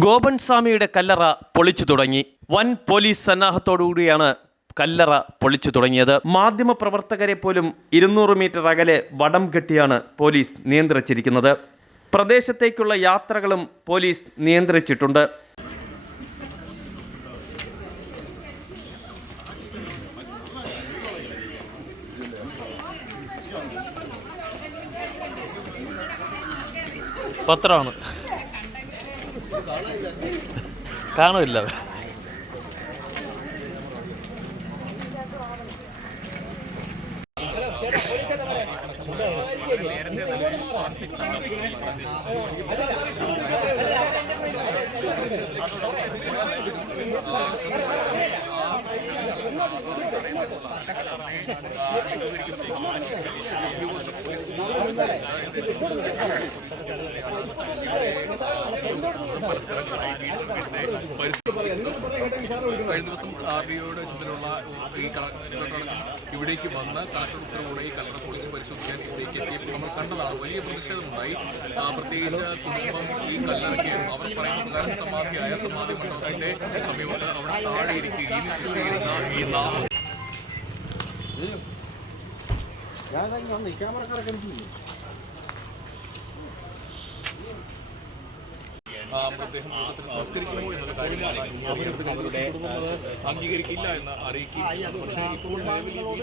ഗോപൻ സ്വാമിയുടെ കല്ലറ പൊളിച്ചു തുടങ്ങി. വൻ പോലീസ് സന്നാഹത്തോടുകൂടിയാണ് കല്ലറ പൊളിച്ചു തുടങ്ങിയത്. മാധ്യമപ്രവർത്തകരെ പോലും 200 മീറ്റർ അകലെ വടം കെട്ടിയാണ് പോലീസ് നിയന്ത്രിച്ചിരിക്കുന്നത്. പ്രദേശത്തേക്കുള്ള യാത്രകളും പോലീസ് നിയന്ത്രിച്ചിട്ടുണ്ട്. പത്രമാണ് കാണില്ല. കഴിഞ്ഞ ദിവസം RDOയുടെ ചുമതലയുള്ള ഈ കളക്ടർ ഇവിടേക്ക് വന്ന് കളക്ടർ ഉത്തരവോടെ ഈ കല്ലറ പൊളിച്ച് പരിശോധിക്കാൻ ഇവിടേക്ക് എത്തിയപ്പോൾ നമ്മൾ കണ്ടതാണ്. വലിയ പ്രതിഷേധമുണ്ടായി. പ്രത്യേകിച്ച് കുടുംബം ഈ കല്ലറയ്ക്ക് അവർ പറയുന്ന പ്രകാരം സമാധിയായ സമാധി മണ്ഡപത്തിന്റെ സമീപത്ത് അവിടെ താഴെ ഇരിക്കുകയും ഈ നാമം മൃതദേഹം സംസ്കരിക്കുമോ എന്നുള്ള കാര്യമാണ് അംഗീകരിക്കില്ല എന്ന് അറിയിക്കുകയും. പക്ഷേ ഇപ്പോൾ വീട്ടിലുള്ളത്